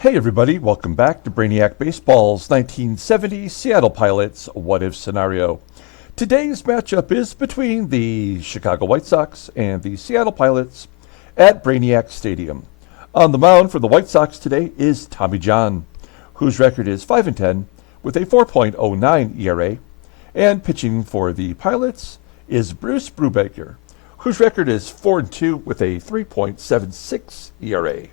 Hey everybody, welcome back to Brainiac Baseball's 1970 Seattle Pilots What If Scenario. Today's matchup is between the Chicago White Sox and the Seattle Pilots at Brainiac Stadium. On the mound for the White Sox today is Tommy John, whose record is 5-10 with a 4.09 ERA, and pitching for the Pilots is Bruce Brubaker, whose record is 4-2 with a 3.76 ERA.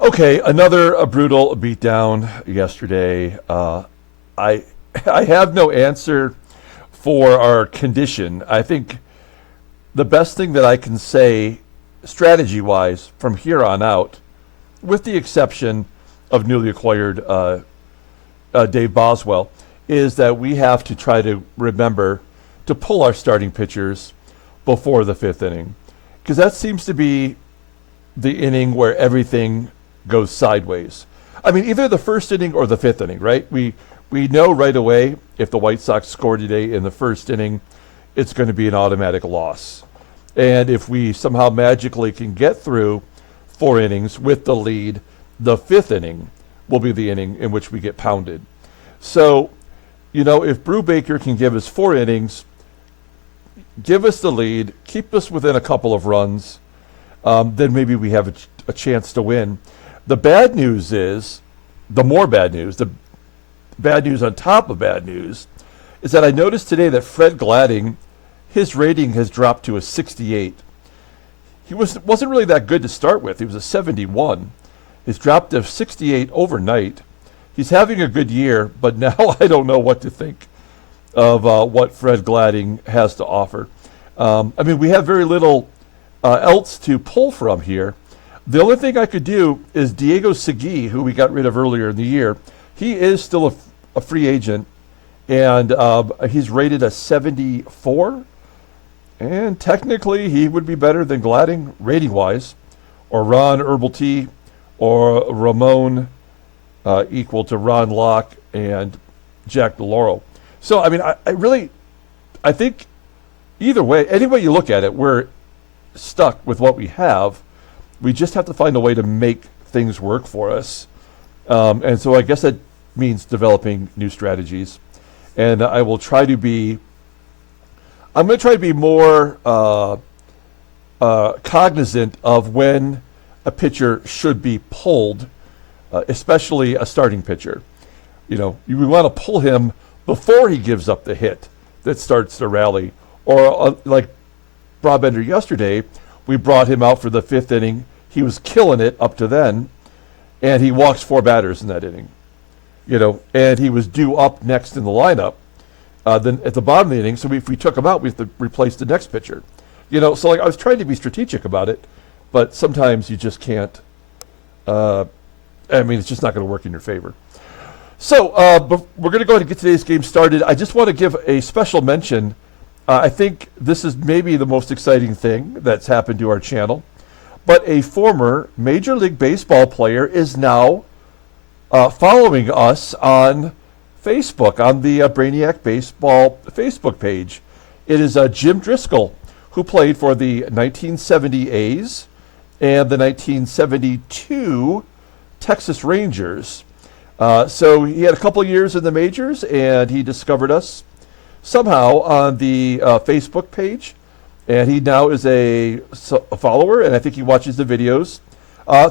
Okay, another brutal beatdown yesterday. I have no answer for our condition. I think the best thing that I can say strategy-wise from here on out, with the exception of newly acquired Dave Boswell, is that we have to try to remember to pull our starting pitchers before the fifth inning, because that seems to be the inning where everything goes sideways. I mean, either the first inning or the fifth inning, right? We know right away if the White Sox score today in the first inning, it's going to be an automatic loss. And if we somehow magically can get through 4 innings with the lead, the fifth inning will be the inning in which we get pounded. So, you know, if Brubaker can give us 4 innings, give us the lead, keep us within a couple of runs, then maybe we have a chance to win. The bad news is, the bad news on top of bad news, is that I noticed today that Fred Gladding, his rating has dropped to a 68. He wasn't really that good to start with. He was a 71. He's dropped to 68 overnight. He's having a good year, but now I don't know what to think of what Fred Gladding has to offer. I mean, we have very little else to pull from here. The only thing I could do is Diego Segui, who we got rid of earlier in the year. He is still a free agent, and he's rated a 74. And technically, he would be better than Gladding rating-wise, or Ron Herbalty, or Ramon, equal to Ron Locke and Jack DeLauro. So, I mean, I think either way, any way you look at it, we're stuck with what we have. We just have to find a way to make things work for us. And so I guess that means developing new strategies. And I'm going to try to be more cognizant of when a pitcher should be pulled, especially a starting pitcher. You know, we want to pull him before he gives up the hit that starts the rally. Or like Rob Bender yesterday, we brought him out for the fifth inning. He was killing it up to then, and he walks 4 batters in that inning. You know, and he was due up next in the lineup. Then at the bottom of the inning, so if we took him out, we have to replace the next pitcher. You know, so like I was trying to be strategic about it, but sometimes you just can't. I mean, it's just not going to work in your favor. So but we're going to go ahead and get today's game started. I just want to give a special mention. I think this is maybe the most exciting thing that's happened to our channel. But a former Major League Baseball player is now following us on Facebook, on the Brainiac Baseball Facebook page. It is Jim Driscoll, who played for the 1970 A's and the 1972 Texas Rangers. So he had a couple years in the majors, and he discovered us somehow on the Facebook page. And he now is a follower, and I think he watches the videos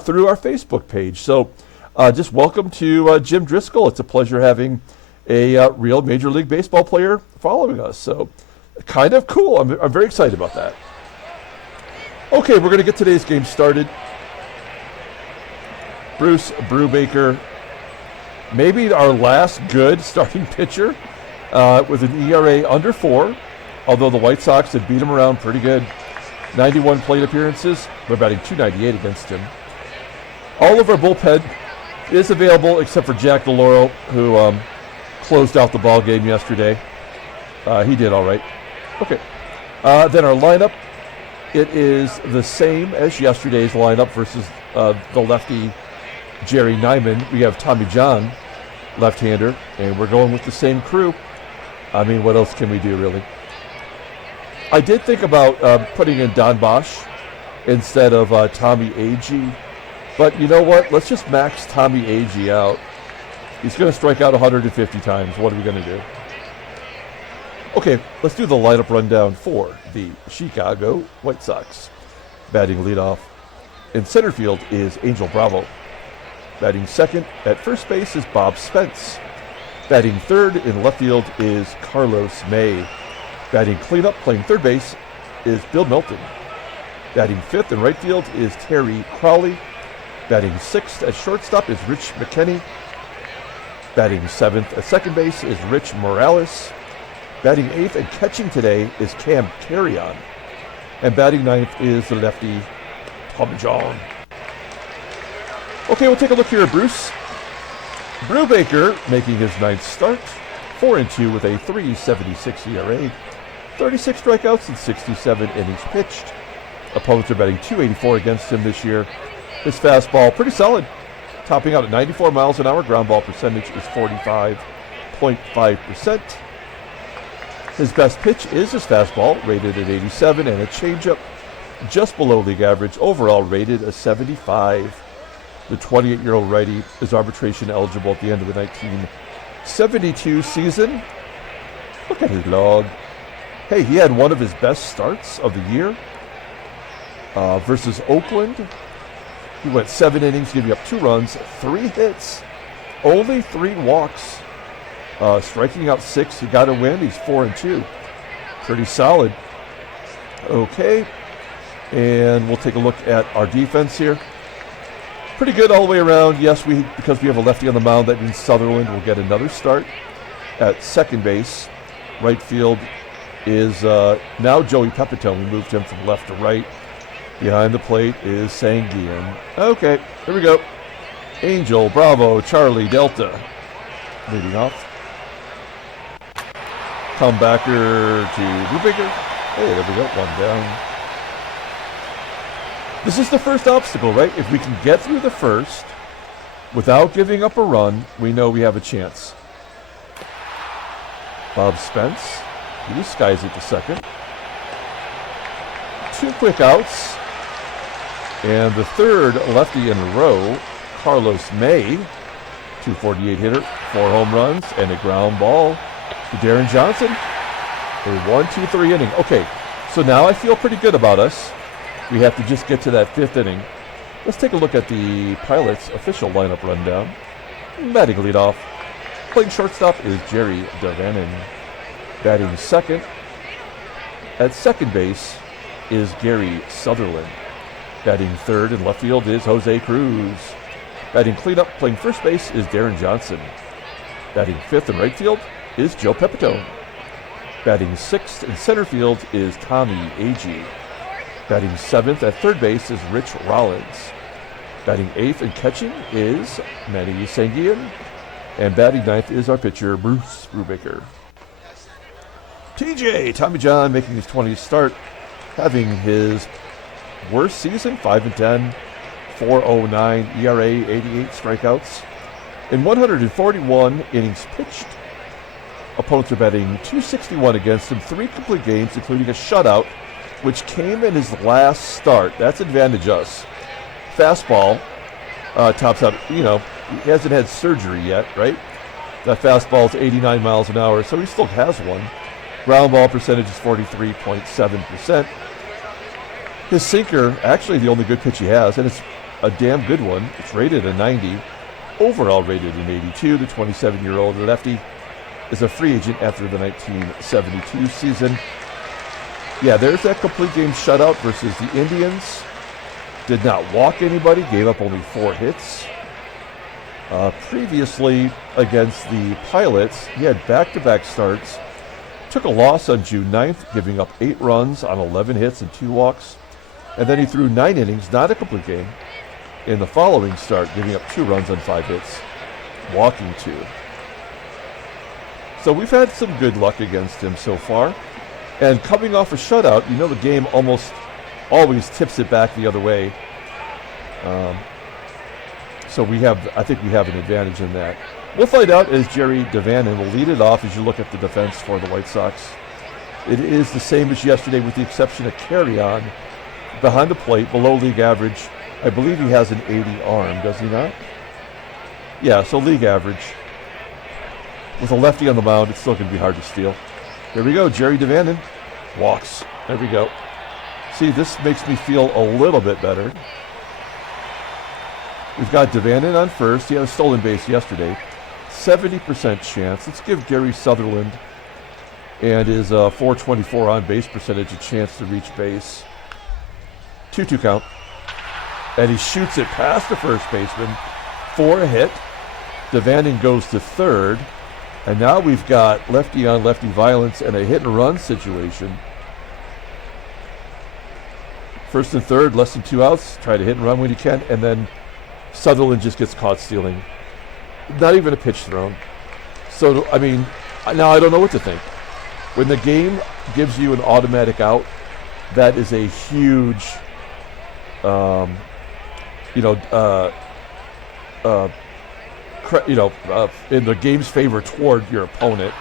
through our Facebook page. So just welcome to Jim Driscoll. It's a pleasure having a real Major League Baseball player following us. So kind of cool. I'm very excited about that. Okay, we're going to get today's game started. Bruce Brubaker, maybe our last good starting pitcher with an ERA under 4. Although the White Sox had beat him around pretty good. 91 plate appearances. We're batting .298 against him. All of our bullpen is available except for Jack DeLauro, who closed out the ball game yesterday. He did all right. Okay. Then our lineup, it is the same as yesterday's lineup versus the lefty Jerry Nyman. We have Tommy John, left-hander, and we're going with the same crew. I mean, what else can we do, really? I did think about putting in Don Bosch instead of Tommie AGEE, But you know what? Let's just max Tommie AGEE out. He's going to strike out 150 times. What are we going to do? Okay, let's do the lineup rundown for the Chicago White Sox. Batting leadoff in center field is Angel Bravo. Batting second at first base is Bob Spence. Batting third in left field is Carlos May. Batting cleanup, playing third base, is Bill Melton. Batting fifth in right field is Terry Crowley. Batting sixth at shortstop is Rich McKinney. Batting seventh at second base is Rich Morales. Batting eighth and catching today is Cam CARREON. And batting ninth is the lefty Tommie John. Okay, we'll take a look here at Bruce. Brubaker making his ninth start. 4-2 with a 3.76 ERA. 36 strikeouts and 67 innings pitched. Opponents are batting .284 against him this year. His fastball, pretty solid. Topping out at 94 miles an hour. Ground ball percentage is 45.5%. His best pitch is his fastball, rated at 87, and a changeup just below league average, overall rated a 75. The 28-year-old righty is arbitration eligible at the end of the 1972 season. Look at his log. Hey, he had one of his best starts of the year versus Oakland. He went 7 innings, giving up 2 runs, 3 hits, only 3 walks, striking out 6. He got a win. He's 4-2. Pretty solid. Okay, and we'll take a look at our defense here. Pretty good all the way around. Yes, because we have a lefty on the mound, that means Sutherland will get another start at second base. Right field is now Joey Pepitone. We moved him from left to right. Behind the plate is SANGUILLEN. Okay, here we go. Angel, Bravo, Charlie, Delta. Leading off. Comebacker to Brubaker. Hey, there we go, 1 down. This is the first obstacle, right? If we can get through the first without giving up a run, we know we have a chance. Bob Spence, he skies it to second. 2 quick outs. And the third lefty in a row, Carlos May, 248 hitter, 4 home runs, and a ground ball to Deron Johnson. A 1-2-3 inning. Okay, so now I feel pretty good about us. We have to just get to that 5th inning. Let's take a look at the Pilots' official lineup rundown. Batting leadoff. Playing shortstop is Jerry DaVANON. Batting second at second base is Gary Sutherland. Batting third in left field is Jose CRUZ. Batting cleanup, playing first base is Deron Johnson. Batting fifth in right field is Joe Pepitone. Batting sixth in center field is Tommie AGEE. Batting seventh at third base is Rich Rollins. Batting eighth and catching is Manny. And batting ninth is our pitcher, Bruce Brubaker. TJ, Tommie John, making his 20th start, having his worst season, 5-10, 4.09 ERA, 88 strikeouts. In 141 innings pitched, opponents are batting .261 against him, 3 complete games, including a shutout, which came in his last start. That's advantage us. Fastball tops out, he hasn't had surgery yet, right? That fastball is 89 miles an hour, so he still has one. Ground ball percentage is 43.7%. His sinker, actually the only good pitch he has, and it's a damn good one. It's rated a 90, overall rated an 82. The 27-year-old lefty is a free agent after the 1972 season. Yeah, there's that complete game shutout versus the Indians. Did not walk anybody, gave up only 4 hits. Previously against the Pilots, he had back-to-back starts. Took a loss on June 9th, giving up 8 runs on 11 hits and 2 walks. And then he threw 9 innings, not a complete game, in the following start, giving up 2 runs on 5 hits, walking 2. So we've had some good luck against him so far. And coming off a shutout, the game almost always tips it back the other way. So I think we have an advantage in that. We'll find out as Jerry DaVANON will lead it off as you look at the defense for the White Sox. It is the same as yesterday with the exception of CARREON behind the plate, below league average, I believe he has an 80 arm, does he not? Yeah, so league average. With a lefty on the mound, it's still going to be hard to steal. Here we go, Jerry DaVANON walks. There we go. See, this makes me feel a little bit better. We've got DaVANON on first. He had a stolen base yesterday. 70% chance. Let's give Gary Sutherland and his .424 on base percentage a chance to reach base. 2-2 count. And he shoots it past the first baseman for a hit. DaVANON goes to third. And now we've got lefty on lefty violence and a hit and run situation. First and third, less than 2 outs. Try to hit and run when you can. And then Sutherland just gets caught stealing. Not even a pitch thrown. So, I mean, now I don't know what to think. When the game gives you an automatic out, that is a huge, in the game's favor toward your opponent.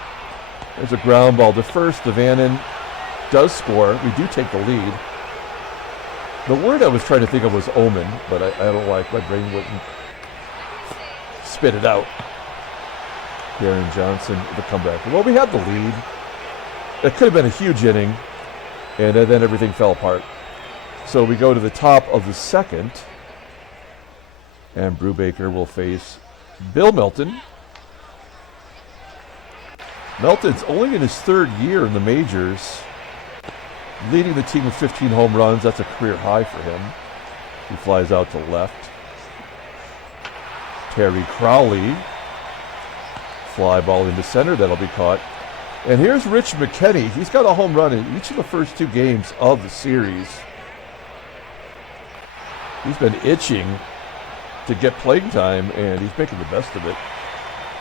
There's a ground ball to first. DaVANON does score. We do take the lead. The word I was trying to think of was omen, but I don't like, my brain wouldn't spit it out. Deron Johnson, the comeback. Well, we had the lead. It could have been a huge inning, and then everything fell apart. So we go to the top of the second, and Brubaker will face Bill Melton. Melton's only in his third year in the majors, leading the team with 15 home runs. That's a career high for him. He flies out to left. Terry CROWLEY, fly ball into center, that'll be caught. And here's Rich McKinney. He's got a home run in each of the first 2 games of the series. He's been itching to get playing time, and he's making the best of it.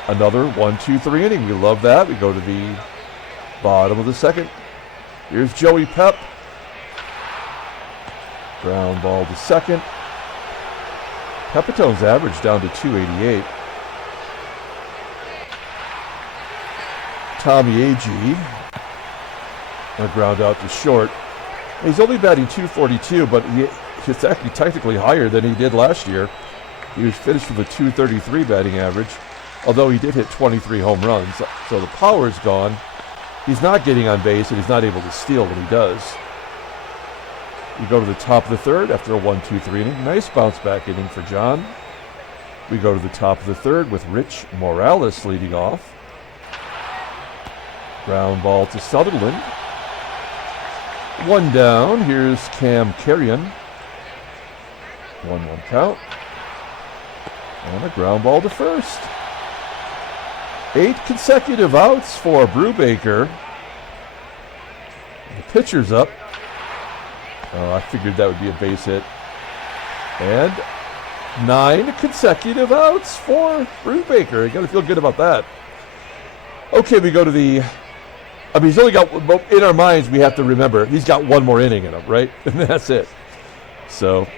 Another 1-2-3 inning. We love that. We go to the bottom of the second. Here's Joey Pep. Ground ball to second. Pepitone's average down to 288. Tommie AGEE. A ground out to short. He's only batting 242, but it's actually technically higher than he did last year. He was finished with a 233 batting average, although he did hit 23 home runs. So the power's gone. He's not getting on base, and he's not able to steal when he does. We go to the top of the third after a 1-2-3 inning. Nice bounce back inning for John. We go to the top of the third with Rich Morales leading off. Ground ball to Sutherland. 1 down. Here's CARREON. 1-1 count. And a ground ball to first. 8 consecutive outs for Brubaker. The pitcher's up. Oh, I figured that would be a base hit. And 9 consecutive outs for Brubaker. You got to feel good about that. Okay, we go to the... he's only got... In our minds, we have to remember, he's got 1 more inning in him, right? And that's it. So,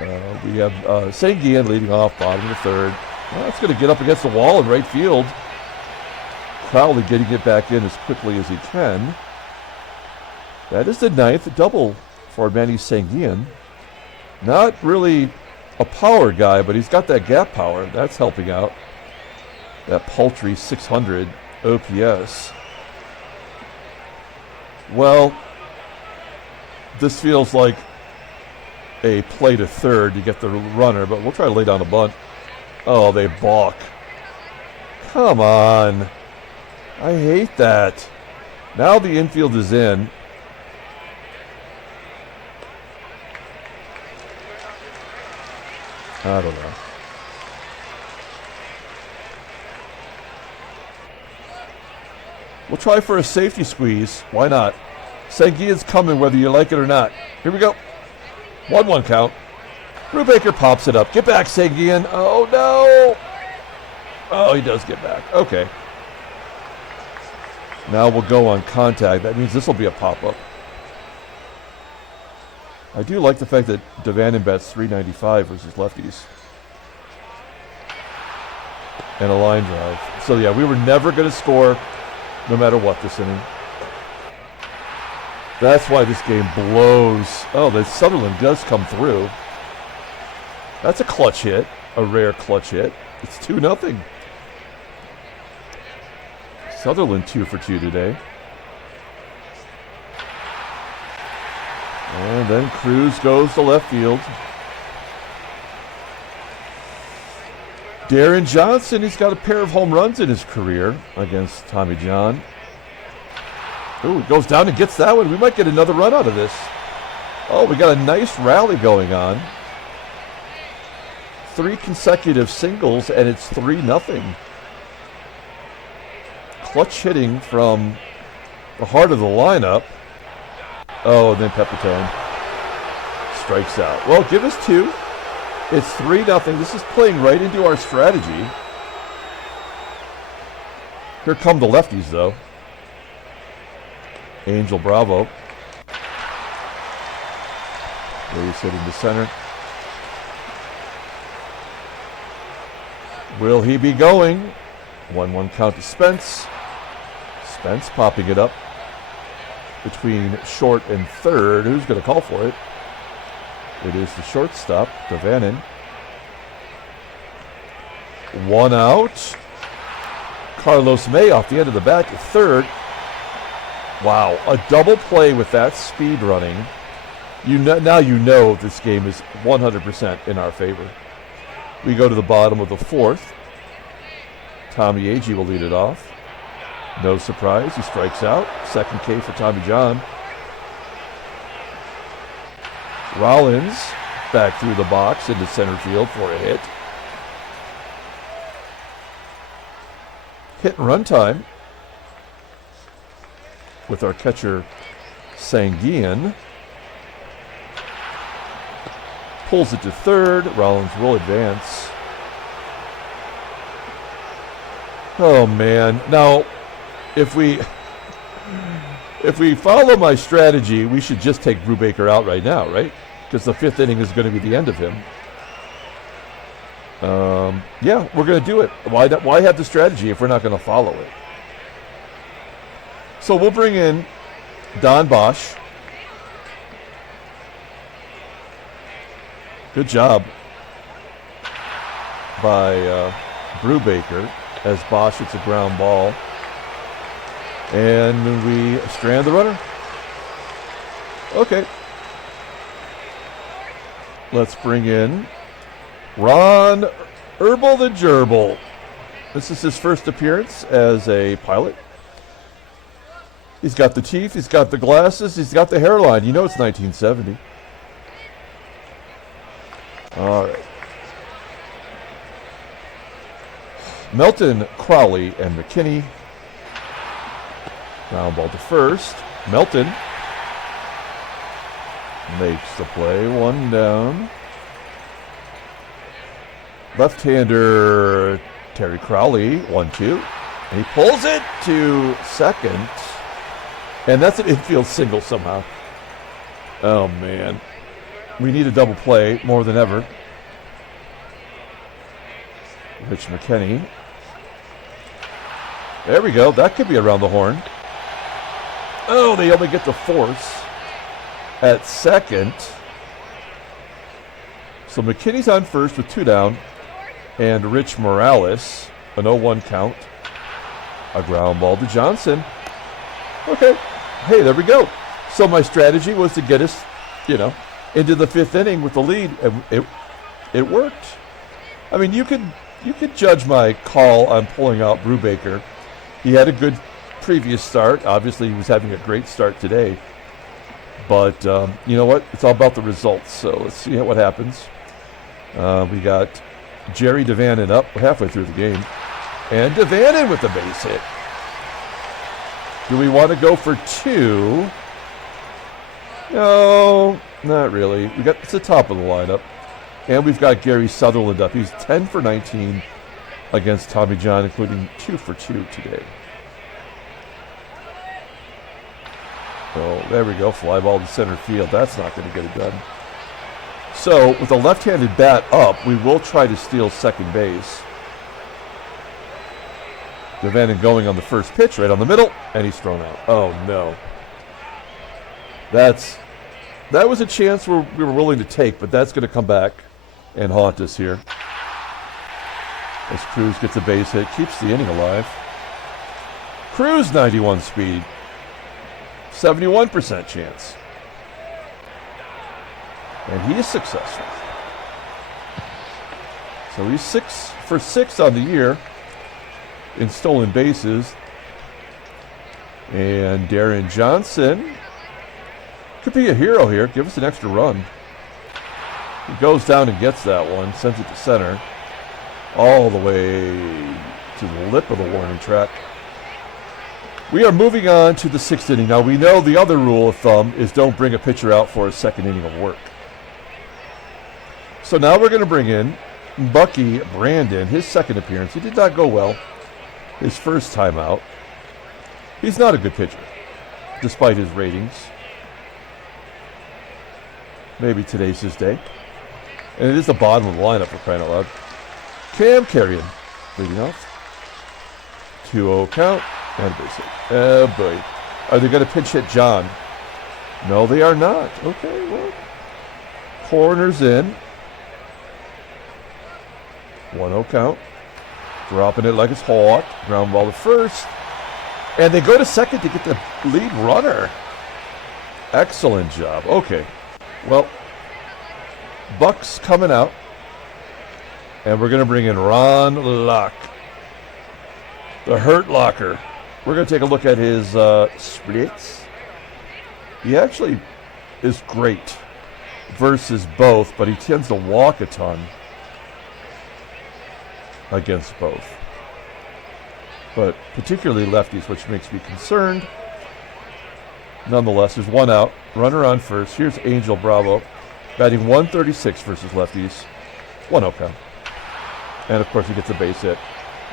we have SANGUILLEN leading off, bottom of the third. Well, that's going to get up against the wall in right field. CROWLEY getting it back in as quickly as he can. That is the 9th double for Manny SANGUILLEN. Not really a power guy, but he's got that gap power. That's helping out. That paltry 600 OPS. Well, this feels like a play to third to get the runner, but we'll try to lay down a bunt. Oh, they balk. Come on. I hate that. Now the infield is in. I don't know. We'll try for a safety squeeze. Why not? SANGUILLEN's coming whether you like it or not. Here we go. 1-1 count. Brubaker pops it up. Get back, SANGUILLEN. Oh, no. Oh, he does get back. Okay. Now we'll go on contact. That means this will be a pop-up. I do like the fact that DaVANON bats .395 versus lefties. And a line drive. So, yeah, we were never going to score no matter what this inning. That's why this game blows. Oh, the Sutherland does come through. That's a clutch hit, a rare clutch hit. It's 2-0. Sutherland 2 for 2 today. And then CRUZ goes to left field. Deron Johnson, he's got a pair of home runs in his career against Tommy John. Ooh, he goes down and gets that one. We might get another run out of this. Oh, we got a nice rally going on. 3 consecutive singles, and it's 3-0. Clutch hitting from the heart of the lineup. Oh, and then PEPITONE strikes out. Well, give us 2. It's 3-0. This is playing right into our strategy. Here come the lefties, though. Angel Bravo. He's hitting the center. Will he be going? 1-1 count to Spence. Spence popping it up between short and third. Who's going to call for it? It is the shortstop, DaVANON. 1 out. Carlos May off the end of the bat to third. Wow, a double play with that speed running. Now you know this game is 100% in our favor. We go to the bottom of the 4th. Tommie AGEE will lead it off. No surprise, he strikes out. Second K for Tommy John. Rollins back through the box into center field for a hit. Hit and run time with our catcher SANGUILLEN. Pulls it to third. Rollins will advance. Oh man. Now, if we follow my strategy, we should just take Brubaker out right now, right? Because the 5th inning is going to be the end of him. Yeah, we're going to do it. Why have the strategy if we're not going to follow it? So we'll bring in Don Bosch. Good job by Brubaker as Bosch hits a ground ball. And we strand the runner. Okay. Let's bring in Ron Herbal the Gerbil. This is his first appearance as a pilot. He's got the teeth, he's got the glasses, he's got the hairline. You know it's 1970. All right. Melton, CROWLEY, and McKINNEY. Ground ball to first. Melton makes the play. 1 down. Left-hander Terry CROWLEY. 1-2. And he pulls it to second. And that's an infield single somehow. Oh, man. We need a double play more than ever. Rich McKinney. There we go. That could be around the horn. Oh, they only get the force at second. So McKinney's on first with 2 down. And Rich Morales, an 0-1 count. A ground ball to Johnson. Okay. Hey, there we go. So my strategy was to get us, into the 5th inning with the lead, and it worked. I mean, you could judge my call on pulling out Brubaker. He had a good previous start. Obviously, he was having a great start today. But you know what? It's all about the results. So let's see what happens. We got Jerry DaVANON up halfway through the game. And DaVANON with the base hit. Do we want to go for 2? No, not really. It's the top of the lineup. And we've got Gary Sutherland up. He's 10 for 19 against Tommy John, including 2 for 2 today. So there we go. Fly ball to center field. That's not going to get it done. So with a left-handed bat up, we will try to steal second base. DaVANON going on the first pitch, right on the middle, and he's thrown out. Oh, no. That was a chance we were willing to take, but that's going to come back and haunt us here. As CRUZ gets a base hit, keeps the inning alive. CRUZ 91 speed, 71% chance. And he is successful. So he's 6 for 6 on the year in stolen bases. And Deron Johnson could be a hero here. Give us an extra run. He goes down and gets that one, sends it to center, all the way to the lip of the warning track. We are moving on to the 6th inning. Now, we know the other rule of thumb is don't bring a pitcher out for a second inning of work. So now we're going to bring in Bucky Brandon, his second appearance. He did not go well his first time out. He's not a good pitcher, despite his ratings. Maybe today's his day. And it is the bottom of the lineup, for crying out loud. CARREON leading off. 2-0 count. And a base hit. Oh, boy. Are they going to pinch hit John? No, they are not. Okay, well. Corners in. 1-0 count. Dropping it like it's hot. Ground ball to first. And they go to second to get the lead runner. Excellent job. Okay. Well, Buck's coming out. And we're going to bring in Ron Locke, the Hurt Locker. We're going to take a look at his splits. He actually is great versus both, but he tends to walk a ton against both. But particularly lefties, which makes me concerned. Nonetheless, there's one out. Runner on first. Here's Angel Bravo, batting 136 versus lefties. 1-0 count. And, of course, he gets a base hit.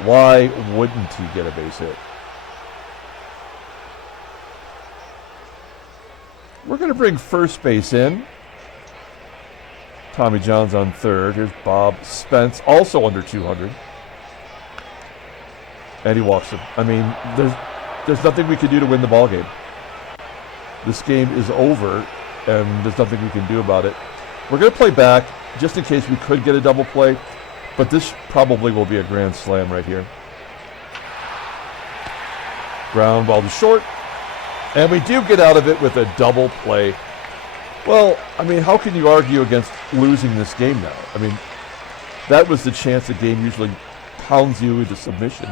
Why wouldn't he get a base hit? We're going to bring first base in. Tommy John's on third. Here's Bob Spence, also under 200. And he walks him. I mean, there's nothing we can do to win the ball game. This game is over, and there's nothing we can do about it. We're going to play back just in case we could get a double play, but this probably will be a grand slam right here. Ground ball to short, and we do get out of it with a double play. Well, I mean, how can you argue against losing this game now? I mean, that was the chance the game usually pounds you into submission.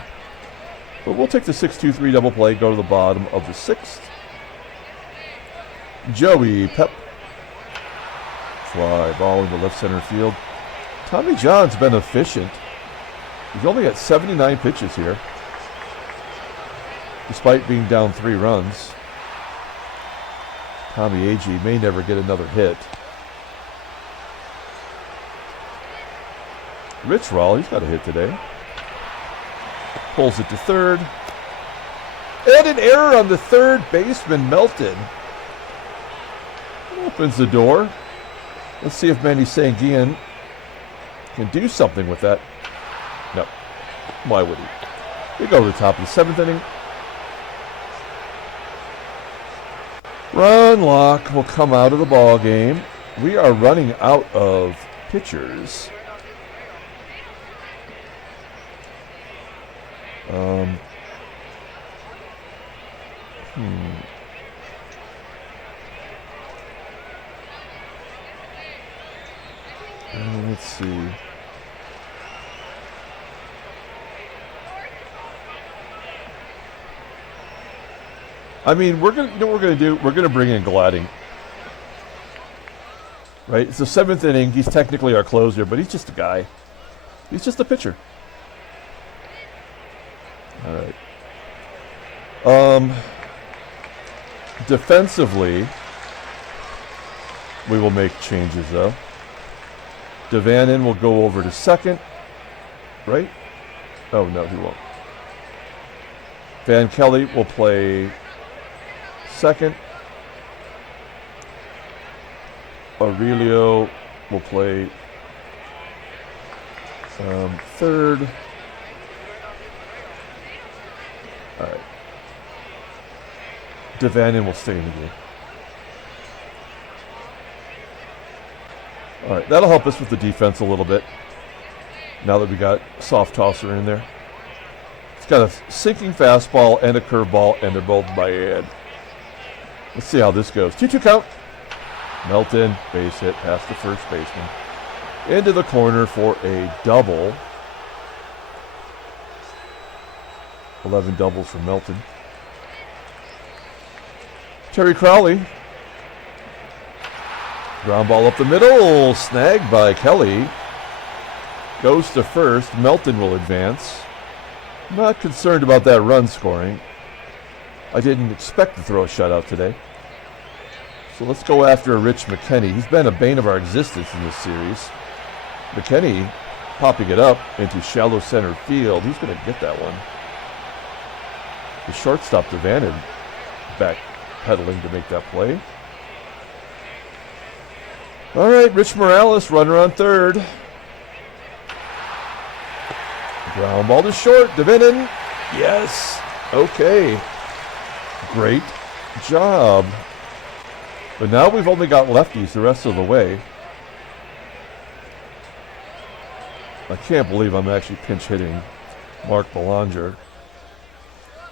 But we'll take the 6-2-3 double play, go to the bottom of the 6th. Joey Pep. Fly ball into left center field. Tommy John's been efficient. He's only got 79 pitches here, despite being down 3 runs. Tommie AGEE may never get another hit. Rich Roll, he's got a hit today. Pulls it to third. And an error on the third baseman, Melton. Opens the door. Let's see if Manny SANGUILLEN can do something with that. No. Why would he? We go to the top of the 7th inning. Ron Locke will come out of the ball game. We are running out of pitchers. Let's see. I mean, we're gonna. You know what we're gonna do? We're gonna bring in Glading. Right? It's the 7th inning. He's technically our closer, but he's just a guy. He's just a pitcher. All right. Defensively, we will make changes though. DaVANON will go over to second, right? Oh no, he won't. Van Kelly will play second. Aurelio will play third. All right. DaVANON will stay in the game. All right, that'll help us with the defense a little bit. Now that we got soft tosser in there. It's got a sinking fastball and a curveball, and they're both by hand. Let's see how this goes. 2-2 count. Melton, base hit past the first baseman. Into the corner for a double. 11 doubles for Melton. Terry Crowley. Ground ball up the middle. Snagged by Kelly. Goes to first. Melton will advance. Not concerned about that run scoring. I didn't expect to throw a shutout today. So let's go after Rich McKinney. He's been a bane of our existence in this series. McKinney popping it up into shallow center field. Who's going to get that one? The shortstop, DaVANON, back pedaling to make that play. All right, Rich Morales, runner on third. Ground ball to short. DaVANON. Yes. Okay. Great job. But now we've only got lefties the rest of the way. I can't believe I'm actually pinch hitting Mark Belanger.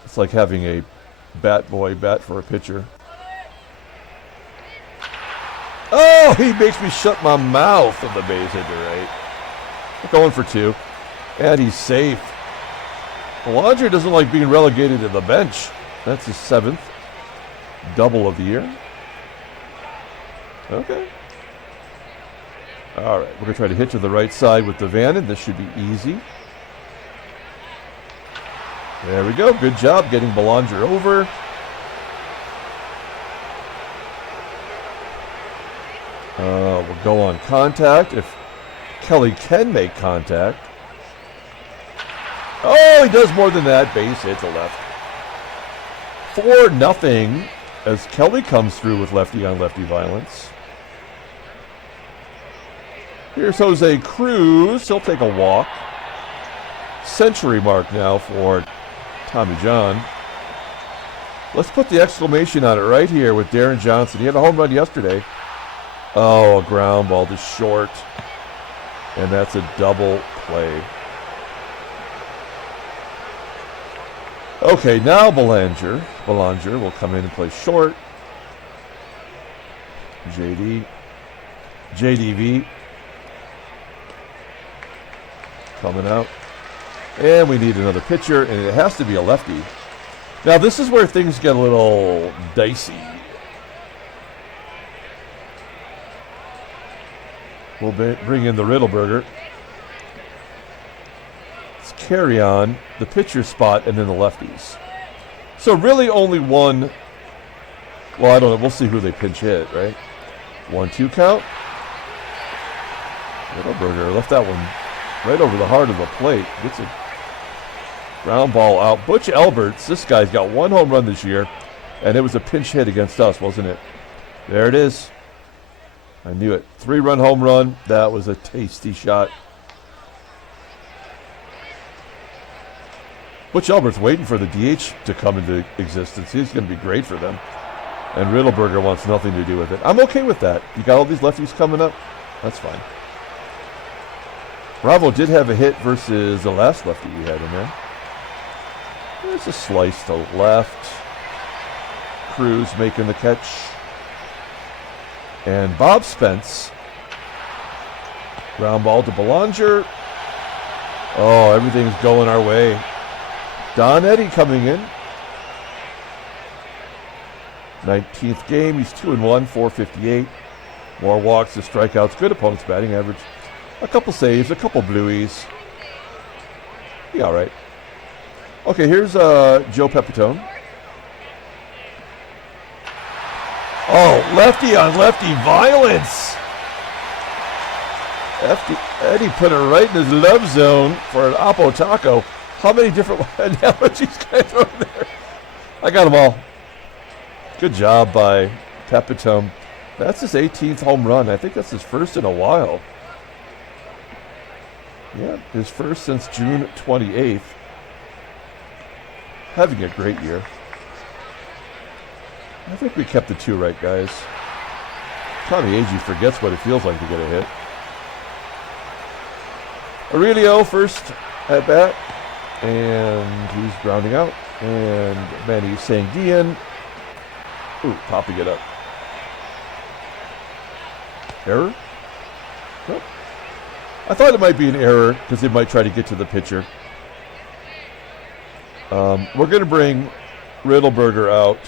It's like having a bat boy bat for a pitcher. Oh, he makes me shut my mouth of the base hit to right. Going for two. And he's safe. Belanger doesn't like being relegated to the bench. That's his 7th double of the year. Okay. All right, we're going to try to hit to the right side with DaVANON. This should be easy. There we go. Good job getting Belanger over. We'll go on contact if Kelly can make contact. Oh, he does more than that. Base hit to left. 4-0 as Kelly comes through with lefty on lefty violence. Here's Jose CRUZ. He'll take a walk. Century mark now for Tommy John. Let's put the exclamation on it right here with Deron Johnson. He had a home run yesterday. Oh, a ground ball to short. And that's a double play. Okay, now Belanger will come in and play short. JDV coming out. And we need another pitcher, and it has to be a lefty. Now, this is where things get a little dicey. We'll bring in the Riddleberger. It's CARREON, the pitcher spot, and then the lefties. So really only one. Well, I don't know. We'll see who they pinch hit, right? 1-2 count. Riddleberger left that one right over the heart of the plate. Gets a ground ball out. Butch Elberts, this guy's got one home run this year, and it was a pinch hit against us, wasn't it? There it is. I knew it. 3-run home run. That was a tasty shot. Butch Elbert's waiting for the DH to come into existence. He's going to be great for them. And Riddleberger wants nothing to do with it. I'm okay with that. You got all these lefties coming up. That's fine. Bravo did have a hit versus the last lefty we had in there. There's a slice to left. CRUZ making the catch. And Bob Spence. Ground ball to Belanger. Oh, everything's going our way. Don Eddy coming in. 19th game. He's 2-1, 458. More walks to strikeouts. Good opponent's batting average. A couple saves, a couple blueies. Be all right. Okay, here's Joe Pepitone. Oh, lefty on lefty violence. Eddie put it right in his love zone for an Oppo Taco. How many different analogies can I throw in there? I got them all. Good job by Pepitone. That's his 18th home run. I think that's his first in a while. Yeah, his first since June 28th. Having a great year. I think we kept the two right, guys. Tommy AGEE forgets what it feels like to get a hit. Aurelio first at bat, and he's grounding out. And Manny SANGUILLEN, popping it up. Error? Nope. I thought it might be an error because they might try to get to the pitcher. We're going to bring Riddleberger out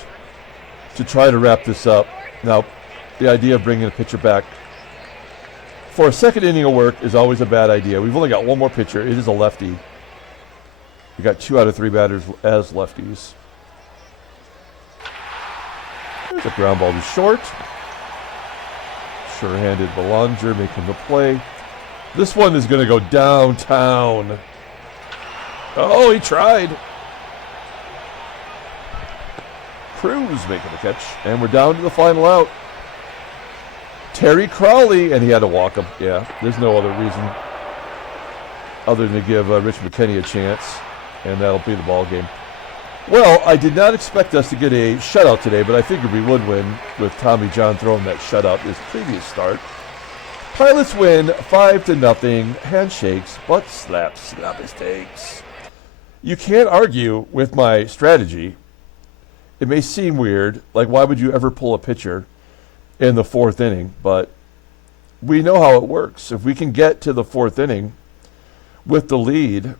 to try to wrap this up. Now, the idea of bringing a pitcher back for a second inning of work is always a bad idea. We've only got one more pitcher. It is a lefty. We got 2 out of 3 batters as lefties. There's a ground ball to short. Sure-handed Belanger making the play. This one is going to go downtown. Oh, he tried. CRUZ making the catch. And we're down to the final out. Terry CROWLEY, and he had to walk him. Yeah, there's no other reason other than to give Rich McKinney a chance, and that'll be the ball game. Well, I did not expect us to get a shutout today, but I figured we would win with Tommy John throwing that shutout his previous start. Pilots win 5-0. Handshakes, butt slaps, sloppy steaks. You can't argue with my strategy. It may seem weird, like why would you ever pull a pitcher in the 4th inning, but we know how it works. If we can get to the 4th inning with the lead,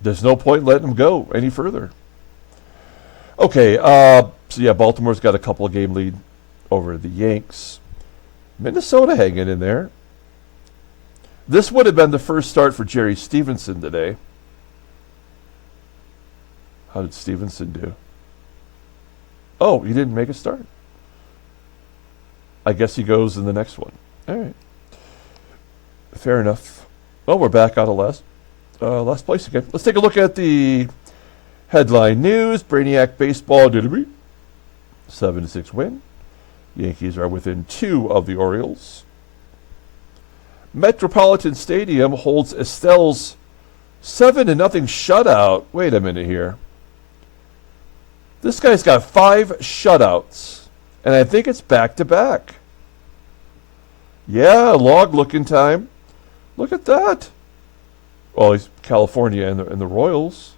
there's no point letting them go any further. Okay, so yeah, Baltimore's got a couple of game lead over the Yanks. Minnesota hanging in there. This would have been the first start for Jerry Stevenson today. How did Stevenson do? Oh, he didn't make a start. I guess he goes in the next one. All right. Fair enough. Oh, we're back out of last place again. Let's take a look at the headline news. Brainiac baseball, 7-6 win. Yankees are within 2 of the Orioles. Metropolitan Stadium holds Estelle's 7-0 shutout. Wait a minute here. This guy's got 5 shutouts. And I think it's back-to-back. Yeah, log-looking time. Look at that. Well, he's California and the Royals.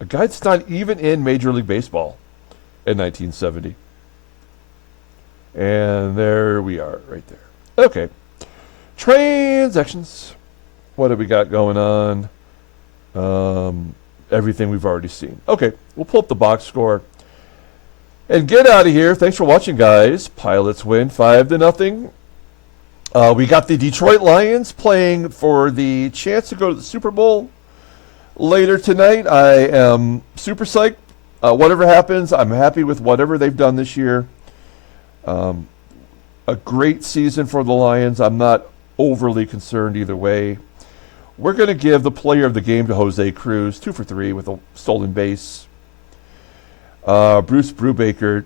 A guy that's not even in Major League Baseball in 1970. And there we are, right there. Okay. Transactions. What have we got going on? Everything we've already seen. Okay, we'll pull up the box score and get out of here. Thanks for watching, guys. Pilots win 5-0. We got the Detroit Lions playing for the chance to go to the Super Bowl later tonight. I am super psyched. Whatever happens, I'm happy with whatever they've done this year. A great season for the Lions. I'm not overly concerned either way. We're going to give the player of the game to Jose Cruz, 2 for 3 with a stolen base. Bruce Brubaker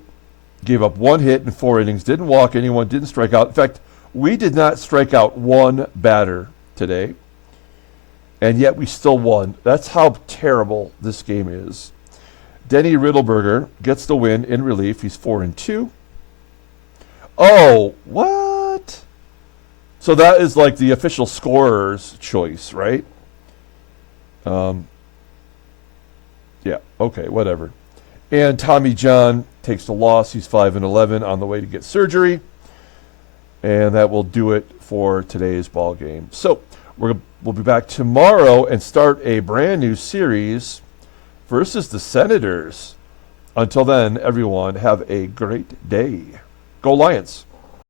gave up 1 hit in 4 innings, didn't walk anyone, didn't strike out. In fact, we did not strike out 1 batter today, and yet we still won. That's how terrible this game is. Denny Riddleberger gets the win in relief. He's 4-2. Oh, what? So that is like the official scorer's choice, right? Yeah, okay, whatever. And Tommy John takes the loss. He's 5-11 on the way to get surgery. And that will do it for today's ball game. So we'll be back tomorrow and start a brand new series versus the Senators. Until then, everyone, have a great day. Go Lions.